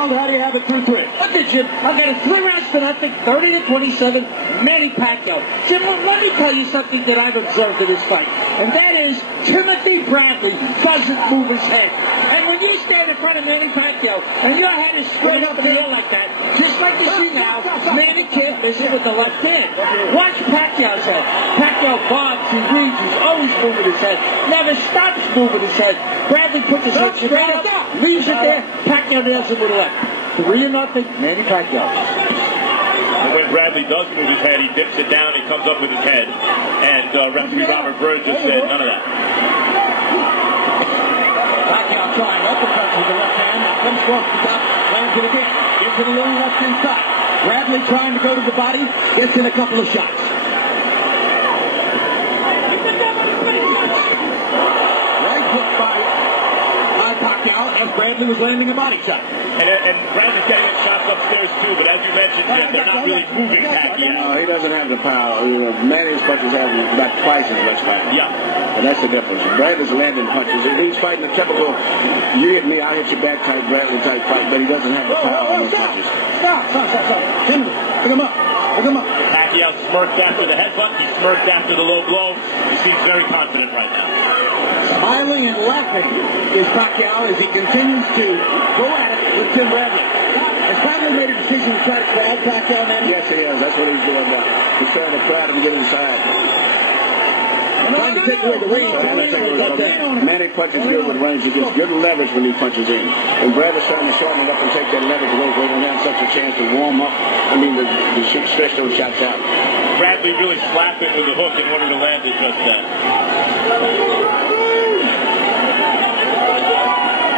How do you have it through three? Look at Jim. I got it 3 rounds to nothing, 30-27, Manny Pacquiao. Jim, let me tell you something that I've observed in this fight, and that is Timothy Bradley doesn't move his head. And when you stand in front of Manny Pacquiao and your head is straight up in the air like that, just like you see now, Manny can't miss it with the left hand. Watch Pacquiao's head. Pacquiao bobs, he reads, he's always moving his head, never stops moving his head. Bradley puts his head straight up, leaves it there, Pacquiao nails it with a left. 3-0, Manny Pacquiao. And when Bradley does move his head, he dips it down, he comes up with his head. And referee Robert Bird just said none of that. Pacquiao trying uppercuts with the left hand. Now comes off the top, lands it again. Gets it a little left inside. Bradley trying to go to the body, gets in a couple of shots. Right hook by Pacquiao as Bradley was landing a body shot. And Bradley's getting his shots upstairs too, but as you mentioned, Jim, they're not really moving Pacquiao. No, he doesn't have the power. You know, Manny's punches have about twice as much power. Yeah. And that's the difference. Bradley's landing punches. He's fighting the typical, you hit me, I'll hit your back type, Bradley type fight, but he doesn't have the power on those punches. Stop. Timothy, pick him up. Pacquiao smirked after the headbutt. He smirked after the low blow. He seems very confident right now. Smiling and laughing is Pacquiao as he continues to go at it with Tim Bradley. Has Bradley made a decision to try to crowd Pacquiao now? Yes, he is. That's what he's doing now. He's trying to crowd him and get inside. Trying to take away the range. Manny punches good with range. He gets good leverage when he punches in. And Bradley's trying to shorten it up and take that leverage away where he don't have such a chance to warm up. To stretch those shots out. Bradley really slapped it with the hook in order to land it just then.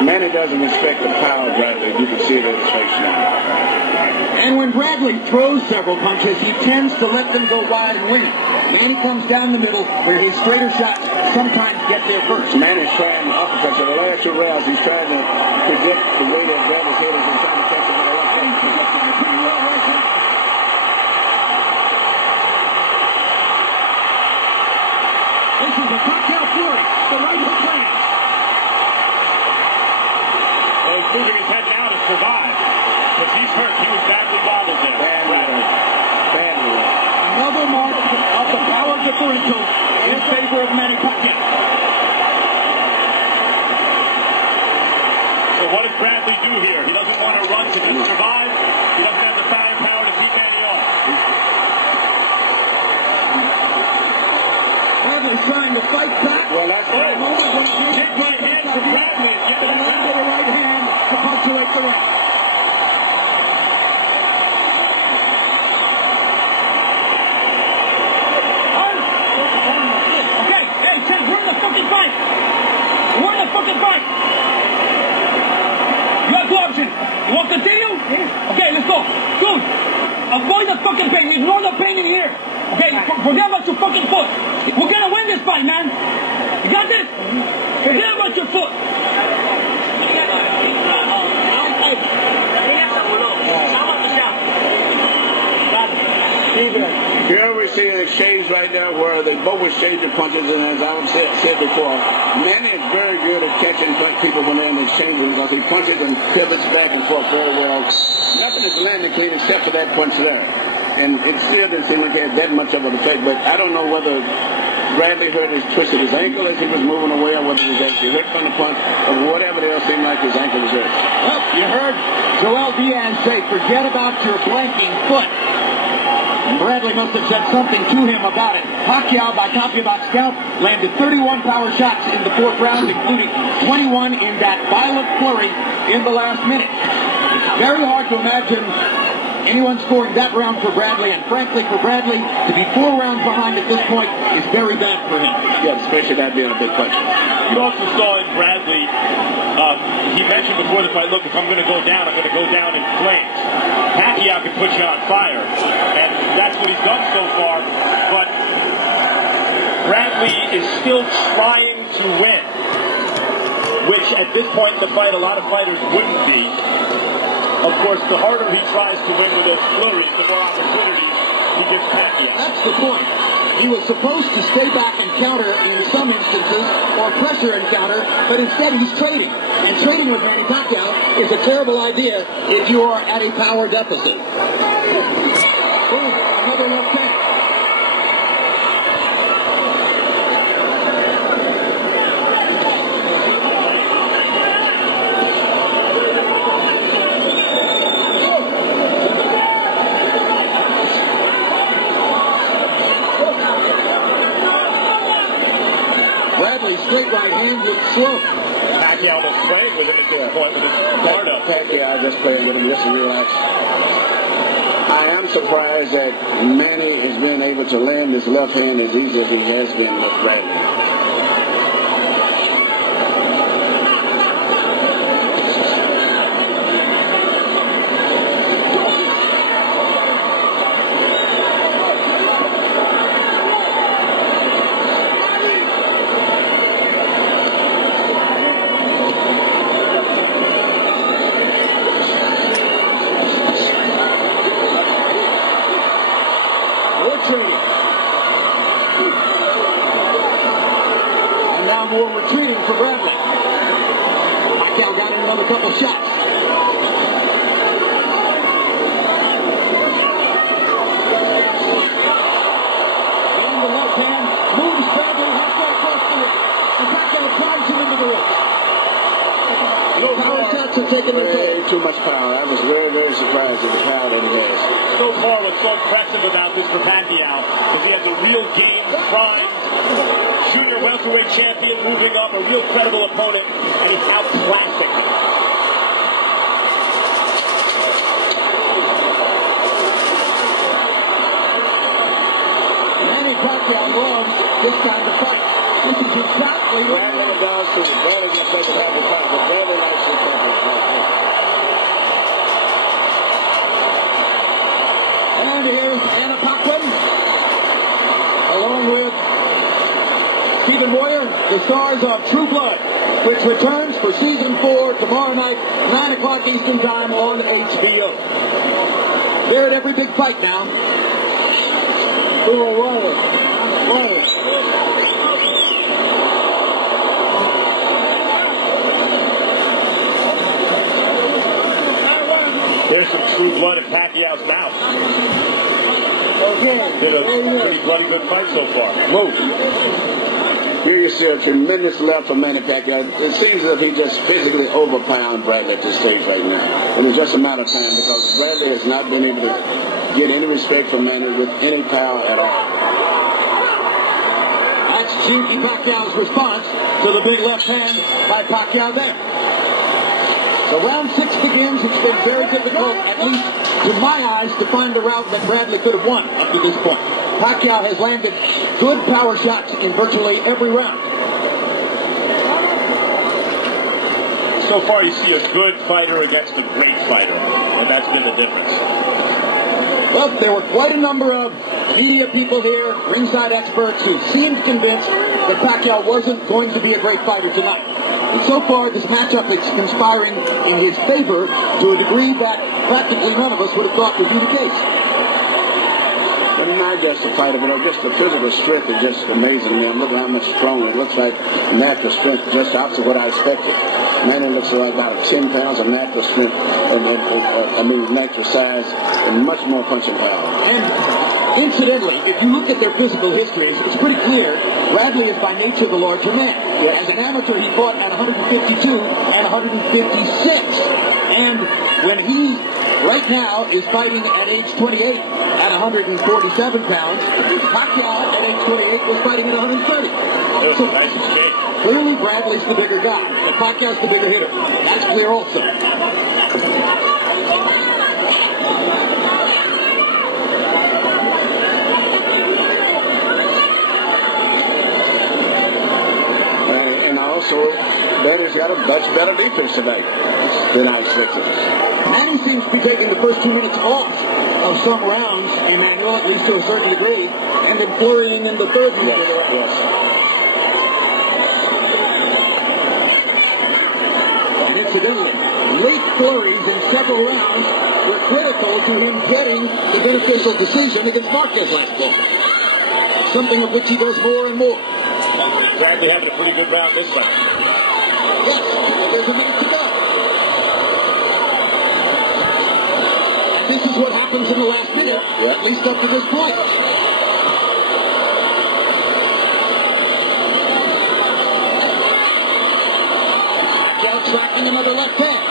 Manny doesn't respect the power of Bradley. You can see it in his face now. And when Bradley throws several punches, he tends to let them go wide and win it. Manny comes down the middle where his straighter shots sometimes get there first. Manny's trying to uppercut. So the last 2 rounds, he's trying to predict the way that Bradley's head is and trying to catch him with a left hand. This is a Pacquiao flurry. The right hook lands. Well, he's moving his head now to survive. Because he's hurt. He was badly bobbled there. Badly. Another mark of the power differential in favor of Manny Pacquiao. So what does Bradley do here? He doesn't want to run to just survive. He doesn't have the firepower to keep Manny off. Bradley's trying to fight back. Well, that's right. Big right hand from Bradley. The right hand to punctuate the round. You have 2 options. You want to continue? Okay, let's go. Dude, avoid the fucking pain. Ignore the pain in here. Okay, forget about your fucking foot. We're gonna win this fight, man. You got this? Forget about your foot. Here we see an exchange right now where they both exchanging punches, and as I've said before, Manny is very good at catching people when they're in exchanging because he punches and pivots back and forth very well. Nothing is landing clean except for that punch there. And it still didn't seem like he had that much of an effect, but I don't know whether Bradley twisted his ankle as he was moving away, or whether he was actually hurt from the punch, or whatever else seemed like his ankle was hurt. Well, you heard Joel Diaz say, forget about your blanking foot. And Bradley must have said something to him about it. Pacquiao, by copy-box count, landed 31 power shots in the 4th round, including 21 in that violent flurry in the last minute. It's very hard to imagine anyone scoring that round for Bradley, and frankly, for Bradley to be 4 rounds behind at this point is very bad for him. Yeah, especially that being a big punch. You also saw in Bradley, he mentioned before the fight, look, if I'm going to go down, I'm going to go down in flames. Pacquiao can put you on fire, and that's what he's done so far, but Bradley is still trying to win, which at this point in the fight, a lot of fighters wouldn't be. Of course, the harder he tries to win with those flurries, the more opportunities he gives Pacquiao. That's the point. He was supposed to stay back and counter in some instances, or pressure and counter, but instead he's trading. And trading with Manny Pacquiao is a terrible idea if you are at a power deficit. Another left hand. Bradley's straight right hand looks slow. Pacquiao was playing with him at this point with his guard up. Pacquiao just playing with him just to relax. I am surprised that Manny has been able to land his left hand as easy as he has been with Bradley. And now more retreating for Bradley. Pacquiao got in another couple shots. And the left hand moves Bradley halfway across the ring. And Pacquiao drives him into the ring. The power shots are taking their toll. Too much power. I was very, very surprised at the power that he has. So far, what's so impressive about this for Pacquiao is he has a real game, primed, junior welterweight champion moving up, a real credible opponent, and he's outclassing. Manny Pacquiao loves this kind of fight. This is exactly what Bradley does too. Bradley just doesn't have the fight, but Bradley likes this type of fight. And here's Anna Paquin, along with Stephen Moyer, the stars of True Blood, which returns for season 4 tomorrow night, 9 o'clock Eastern Time on HBO. They're at every big fight now. There's some True Blood in Pacquiao's mouth. Did a pretty bloody good fight so far. Whoa. Here you see a tremendous left from Manny Pacquiao. It seems as if he just physically overpowered Bradley at this stage right now. And it's just a matter of time because Bradley has not been able to get any respect from Manny with any power at all. That's Chinky Pacquiao's response to the big left hand by Pacquiao there. So round 6 begins. It's been very difficult, at least to my eyes, to find a route that Bradley could have won up to this point. Pacquiao has landed good power shots in virtually every round. So far, you see a good fighter against a great fighter, and that's been the difference. Well, there were quite a number of media people here, ringside experts, who seemed convinced that Pacquiao wasn't going to be a great fighter tonight. And so far, this matchup is conspiring in his favor to a degree that practically none of us would have thought would be the case. And not just the fighter, but just the physical strength is just amazing. I'm looking at how much stronger it looks like. Natural strength, just opposite what I expected. Manny looks like about 10 pounds of natural strength, natural size, and much more punching power. And incidentally, if you look at their physical histories, it's pretty clear Bradley is by nature the larger man. Yes. As an amateur, he fought at 152 and 156. And when he, right now, is fighting at age 28 at 147 pounds, Pacquiao at age 28 was fighting at 130. So, Nice escape. clearly Bradley's the bigger guy, but Pacquiao's the bigger hitter. That's clear also. So Manny's got a much better defense tonight than I expected. Manny seems to be taking the first 2 minutes off of some rounds, Emmanuel, at least to a certain degree, and then flurrying in the third minute. Yes. And incidentally, late flurries in several rounds were critical to him getting the beneficial decision against Marquez last fall. Something of which he does more and more. Bradley having a pretty good round this round. Yes, there's a minute to go. this is what happens in the last minute, at least up to this point. Pacquiao tracking another left hand.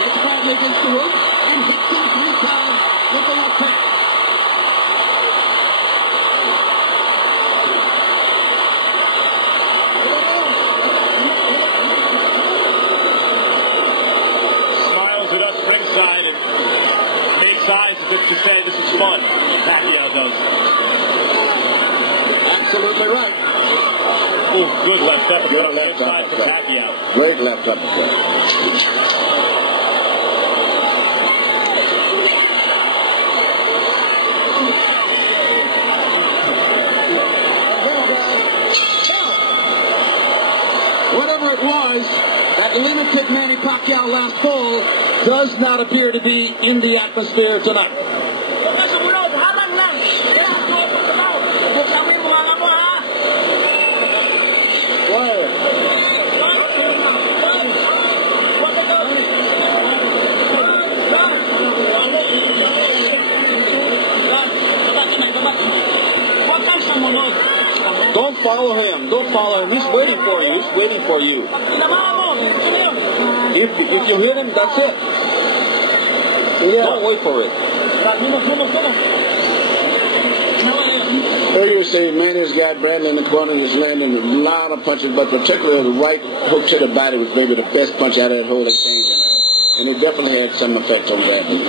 Gets Bradley against the rope and hits him 3 times with the left hand. To say this is fun. Pacquiao does. Absolutely right. Oh, good left uppercut. Good left uppercut for Pacquiao. Great left uppercut. Whatever it was that limited Manny Pacquiao last fall does not appear to be in the atmosphere tonight. Don't follow him. Don't follow him. He's waiting for you. He's waiting for you. If you hit him, that's it. Don't wait for it. Here you see Manny's got Bradley in the corner. He's landing a lot of punches, but particularly the right hook to the body was maybe the best punch out of that whole exchange. And it definitely had some effect on Bradley.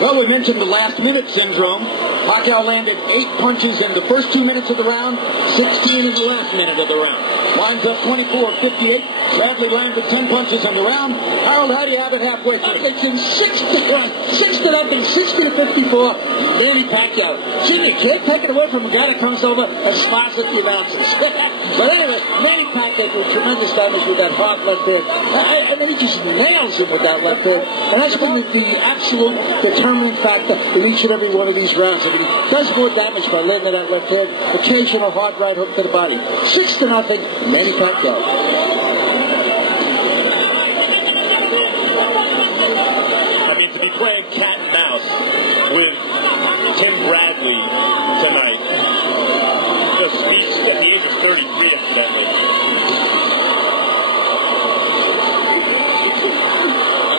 Well, we mentioned the last minute syndrome. Pacquiao landed 8 punches in the first 2 minutes of the round, 16 in the last minute of the round. Winds up 24-58. Bradley landed 10 punches in the round. Harold, how do you have it halfway through? It's in 6-0, 60-54. Manny Pacquiao. Jimmy, you can't take it away from a guy that comes over and smiles at the announcers. But anyway, Manny Pacquiao did tremendous damage with that hard left hand. I mean, he just nails him with that left hand. And that's been the absolute determining factor in each and every one of these rounds. I mean, he does more damage by landing that left hand. Occasional hard right hook to the body. 6-0, Manny Pacquiao. To be playing cat and mouse with Tim Bradley tonight just speaks at the age of 33, incidentally.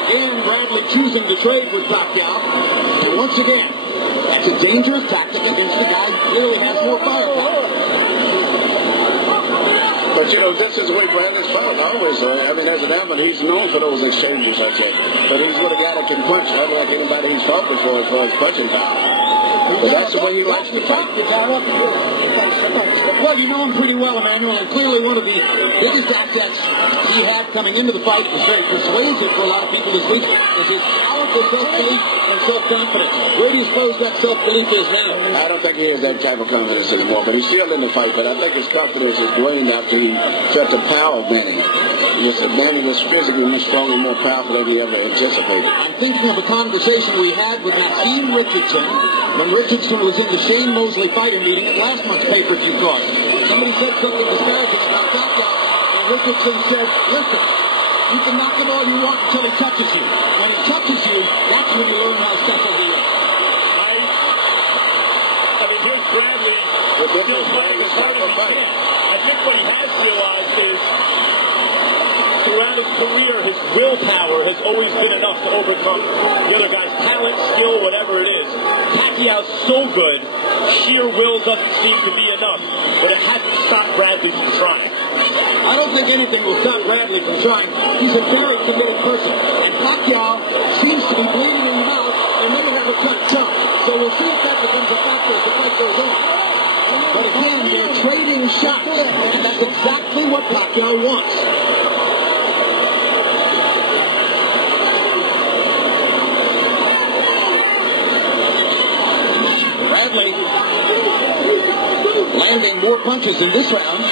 Again, Bradley choosing to trade with Pacquiao. And once again, that's a dangerous tactic against the guy who clearly has more firepower. But, you know, this is the way Bradley's fought always. I mean, as an amateur, he's known for those exchanges like that. But he's with a guy that can punch, not like anybody he's fought before as far as punching power. But that's the way he likes to fight. Well, you know him pretty well, Emmanuel, and clearly one of the biggest assets he had coming into the fight was very persuasive for a lot of people this week, is his powerful self-belief and self-confidence. Where do you suppose that self-belief is now? I don't think he has that type of confidence anymore, but he's still in the fight. But I think his confidence is growing after he felt the power of Manny. Manny was physically much stronger and more powerful than he ever anticipated. I'm thinking of a conversation we had with Maxine Richardson when Richardson was in the Shane Mosley fighter meeting at last month's pay-per-view card. Somebody said something disparaging about Pacquiao, and Richardson said, listen, you can knock him all you want until he touches you. When he touches you, that's when you learn how special he is. I mean, here's Bradley still playing as hard as he can. I think what he has realized is throughout his career, his willpower has always been enough to overcome the other guy's talent, skill, whatever it is. Pacquiao's so good, sheer will doesn't seem to be enough, but it hasn't stopped Bradley from trying. I don't think anything will stop Bradley from trying. He's a very committed person, and Pacquiao seems to be bleeding in the mouth and may have a cut tongue. So we'll see if that becomes a factor as the fight goes on. But again, they're trading shots, and that's exactly what Pacquiao wants. Bradley landing more punches in this round.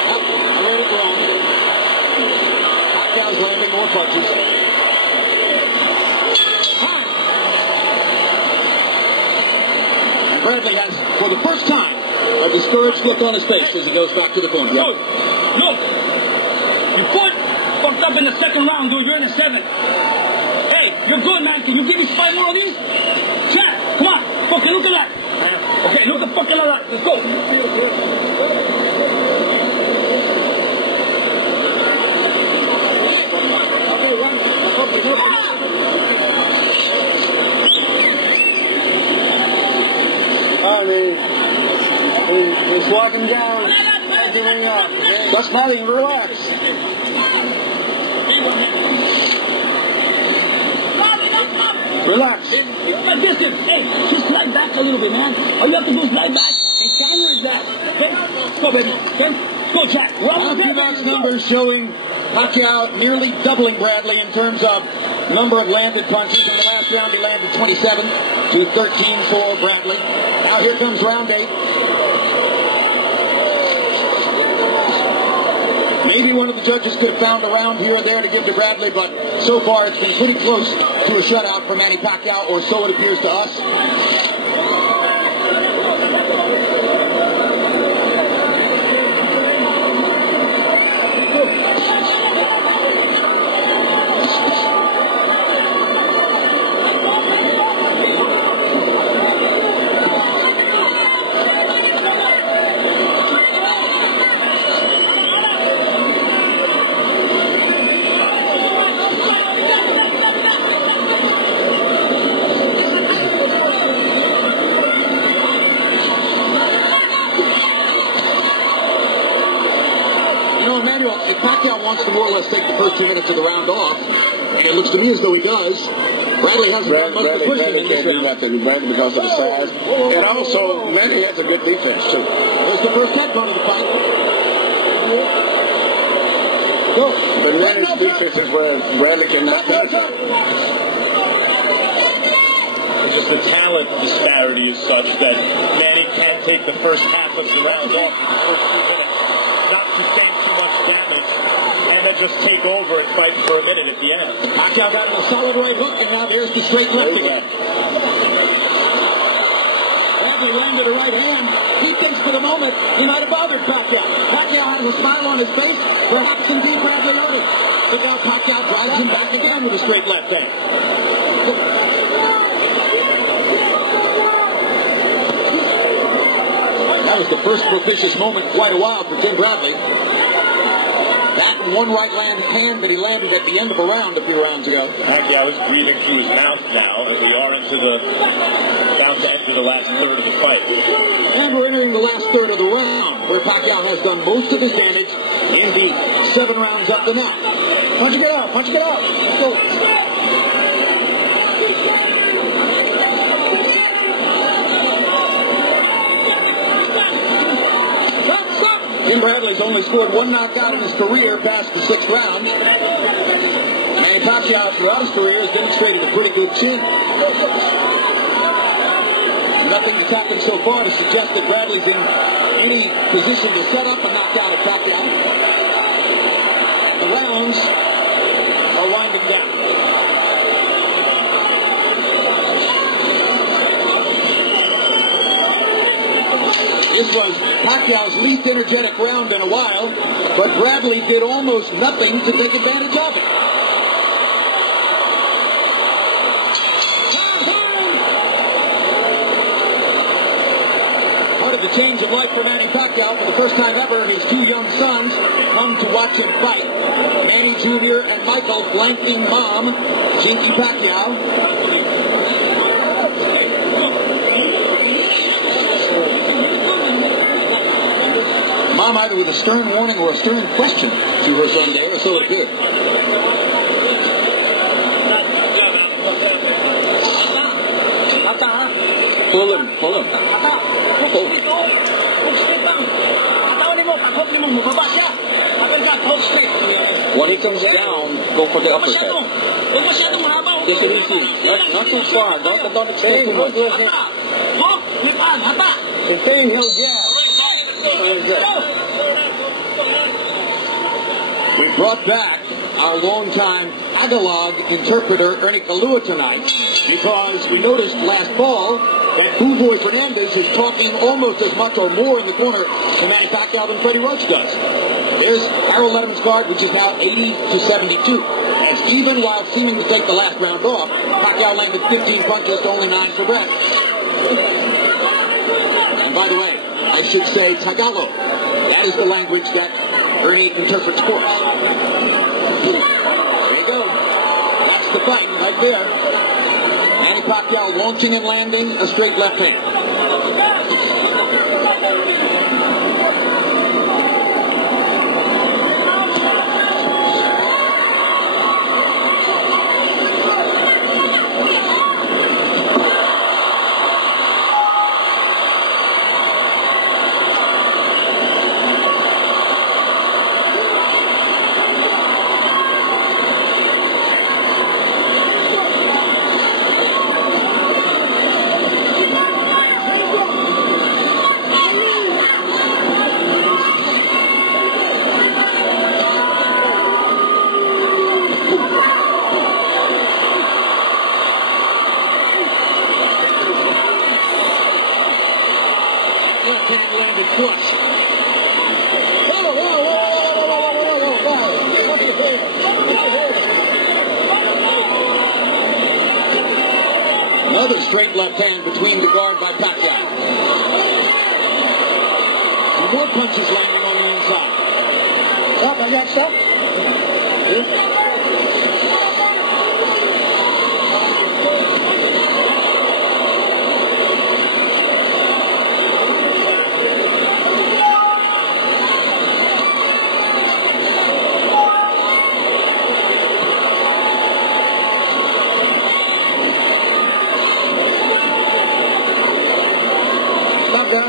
I read it wrong. Pacquiao's landing more punches. Bradley has, for the first time A discouraged look on his face as he goes back to the corner. Look, your foot fucked up in the second round, dude. You're in the seventh. Hey, you're good, man. Can you give me 5 more of these? Chat, come on. Fucking look at that. Okay, look at fucking like that. Let's go. I mean, just lock him down. Giving up. That's Manny, relax. Relax. But listen, hey, just slide back a little bit, man. All you have to do is slide back and counter that. Okay? Let's go, baby. Okay? Let's go, Jack. Box numbers showing Pacquiao nearly doubling Bradley in terms of number of landed punches. In the last round, he landed 27 to 13 for Bradley. Now here comes round 8. Maybe one of the judges could have found a round here and there to give to Bradley, but so far it's been pretty close to a shutout for Manny Pacquiao, or so it appears to us. If Pacquiao wants to more or less take the first 2 minutes of the round off, and it looks to me as though he does, Bradley hasn't done much to push him in this round. Bradley can't do that because of the size. And also, Manny has a good defense, too. There's the first headbutt of the fight. Go. But Manny's defense is where Bradley cannot penetrate. Just the talent disparity is such that Manny can't take the first half of the round off in the first 2 minutes. Not sustain too much damage, and then just take over and fight for a minute at the end. Pacquiao got a solid right hook, and now there's the straight left again. Bradley landed a right hand. He thinks for the moment he might have bothered Pacquiao. Pacquiao has a smile on his face. Perhaps indeed Bradley noticed. But now Pacquiao drives him back again with a straight left hand. That was the first propitious moment in quite a while for Tim Bradley. That and one right hand that he landed at the end of a round a few rounds ago. Pacquiao is breathing through his mouth now, and we are about to enter the last third of the fight. And we're entering the last third of the round, where Pacquiao has done most of his damage in the 7 rounds up to now. Punch it out, punch it out. Let's go. Tim Bradley's only scored 1 knockout in his career past the 6th round. Manny Pacquiao, throughout his career, has demonstrated a pretty good chin. Nothing that's happened so far to suggest that Bradley's in any position to set up a knockout at Pacquiao. And the rounds are winding down. This was Pacquiao's least energetic round in a while, but Bradley did almost nothing to take advantage of it. Part of the change of life for Manny Pacquiao. For the first time ever, his 2 young sons come to watch him fight. Manny Jr. and Michael flanking mom, Jinky Pacquiao. Mom either with a stern warning or a stern question to her son there, or so it appeared. Pull him. When he comes down, go for the uppercut. Take it easy. Not too far. Don't expect too much. In pain, he'll jab. We brought back our longtime Tagalog interpreter, Ernie Kalua, tonight, because we noticed last fall that Boy Fernandez is talking almost as much or more in the corner to Manny Pacquiao than Freddie Roach does. There's Harold Letterman's card, which is now 80-72. As even while seeming to take the last round off, Pacquiao landed 15 punches to only 9 for Brad. And by the way, I should say Tagalog. That is the language that Ernie interprets sports. There you go. That's the fight right there. Manny Pacquiao launching and landing a straight left hand. Left hand landed flush. Another straight left hand between the guard by Pacquiao. And more punches landing on the inside. Stop, I got stop.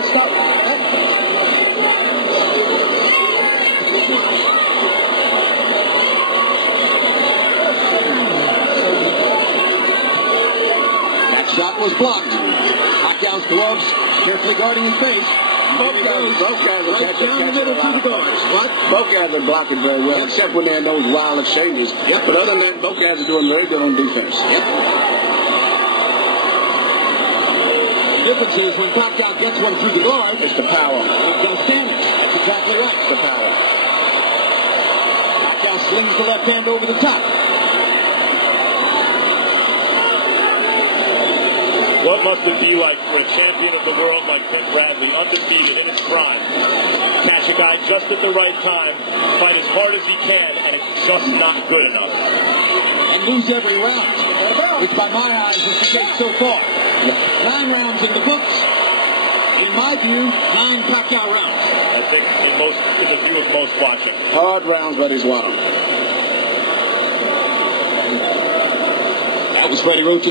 Stop. That shot was blocked. Pacquiao's gloves carefully guarding his face. Both guys are right down the middle through the guards. What? Both guys are blocking very well, except when they're in those wild exchanges. Yep. But other than that, both guys are doing very good on defense. Yep. The difference is when Pacquiao gets one through the guard, It's the power. it does damage. That's exactly right. The power. Pacquiao slings the left hand over the top. What must it be like for a champion of the world like Penn Bradley, undefeated in his prime, catch a guy just at the right time, fight as hard as he can, and it's just not good enough. And lose every round, which by my eyes is the case so far. 9 rounds in the books. In my view, 9 Pacquiao rounds. I think in the view of most watching. Hard rounds, but he's won them. That was Freddie Roach.